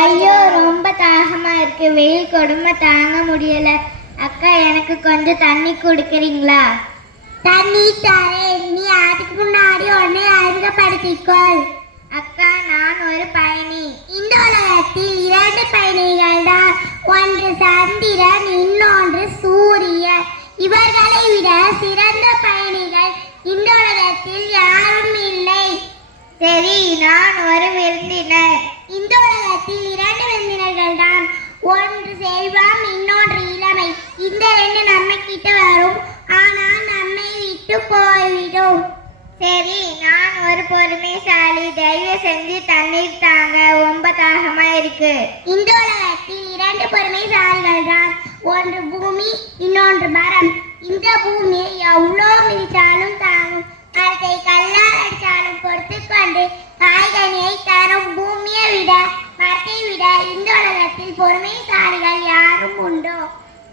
ஐயோ ரொம்ப தாகமா இருக்கு, வெயில் கொடுமை தாங்க முடியல. அக்கா எனக்கு கொஞ்சம் தண்ணி குடுக்கறீங்களா? தண்ணி தரேன், நீ அதுக்கு முன்னாடி உன்னை அறிமுகப்படுத்திக்கொள். அக்கா நான் ஒரு பயணி. இந்த உலகத்தில் 2 பயணிகள் தான், ஒன்று சந்திரன், இன்னொன்று சூரியன். இவர்களை விட சிறந்த பயணிகள் இந்த உலகத்தில் யாரும் இல்லை. சரி, நான் ஒரு விருந்தினர். இந்த உலகத்தில் 2 விருந்தினர்கள் தான், ஒன்று செல்வம், இன்னொன்று இளமை. இந்த 2 நம்ம கிட்ட வரும், ஆனால் நம்மை விட்டு போய்விடும். சரி, நான் ஒரு பொறுமைசாலி. தயவு செஞ்சு தண்ணீர் தாங்க, ரொம்ப தாகமா இருக்கு. இந்த உலகத்தில் 2 பொறுமைசாலிகள் தான், ஒன்று பூமி, இன்னொன்று மரம். இந்த பூமியை எவ்வளோ மிதிச்சாலும் தாங்கும், மரத்தை கல்லால் அடித்தாலும் பொறுத்து கொண்டு காய்கனியை தரும். பூமியை விட மரத்தை விட இந்த உலகத்தில் பொறுமைசாலிகள் யாரும் உண்டோ?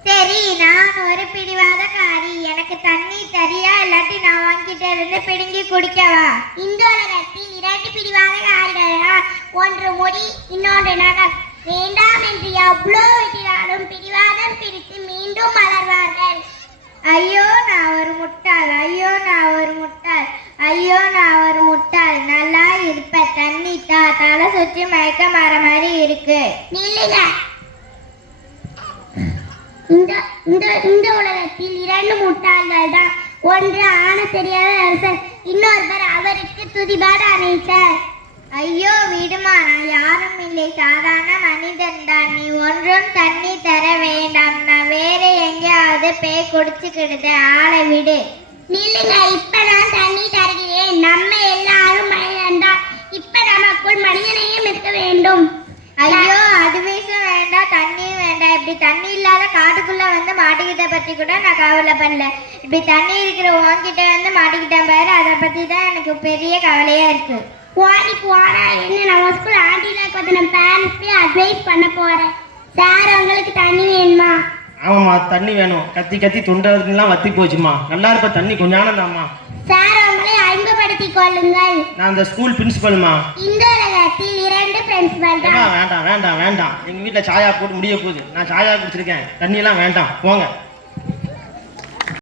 சரி, நான் ஒரு பிடிவாதக்காரி. எனக்கு தண்ணி தரியா, இல்லாட்டி நான் வாங்கிட்ட இருந்து பிடுங்கி குடிக்கவா? இந்த உலகத்தில் 2 பிடிவாதக்காரிகளா, ஒன்று முடி, இன்னொன்று நகம். வேண்டாம் என்று எவ்வளோ விட்டாலும் பிடிவாதம் பிடித்து மீண்டும் மலர்வார்கள். ஐயோ நான் ஒரு முட்டாள், ஐயோ நான் ஒரு முட்டாள், ஐயோ நான் ஒரு முட்டாள். நல்லா இருப்ப, தண்ணி தா, தலை சுற்றி மயக்க மர மாதிரி இருக்கு. நில்லுங்க. இந்த உலகத்தில் 2 முட்டாள்கள் தான், ஒன்று ஆன தெரியாத அரசர், இன்னொருவர் அவருக்கு துதிபாட அமைச்சர். ஐயோ விடுமா, நான் யாரும் இல்லை, சாதாரண மனிதன் தான். நீ ஒன்றும் தண்ணி தர வேண்டாம், நான் வேற எங்கேயாவது பேய் குடிச்சுக்கிடுத, ஆளை விடு. நில்லுங்க, இப்ப நான் தண்ணி தருகிறேன். நம்ம எல்லாரும் மனிதன் தான், இப்ப நமக்குள் மனிதனையும் இருக்க வேண்டும். ஐயோ அது விஷயம் வேண்டாம், தண்ணியும் வேண்டாம். இப்படி தண்ணி இல்லாத காட்டுக்குள்ள வந்து மாட்டிக்கிட்ட பத்தி கூட நான் கவலைப்படல. இப்படி தண்ணி இருக்கிற உன்கிட்ட வந்து மாட்டிக்கிட்டேன் பாரு, அதை பத்தி தான் எனக்கு பெரிய கவலையா இருக்கு. ஓடி போறா என்ன, நம்ம ஸ்கூல் ஆண்டில கொஞ்சம் நம்ம பேரண்ட்ஸ்க்கு அட்வைஸ் பண்ண போறேன். சார் உங்களுக்கு தண்ணி வேணுமா? ஆமாம்மா தண்ணி வேணும், கத்தி கத்தி தொண்டெல்லாம் வத்தி போச்சுமா. நல்லா இருப்ப தண்ணி கொஞ்சம் ஆனந்தாம்மா. சார் உங்களை அறிமுகப்படுத்திக் கொள்ளுங்கள். நான் அந்த ஸ்கூல் பிரின்சிபல்மா. இந்த உலகத்தில் 2 பிரின்சிபல் தான். வேண்டாம் வேண்டாம் வேண்டாம் வேண்டாம், எங்க வீட்டுல சாயா போட்டு முடிய போகுது. நான் சாயா குடிச்சிருக்கேன், தண்ணி எல்லாம் வேண்டாம், போங்க.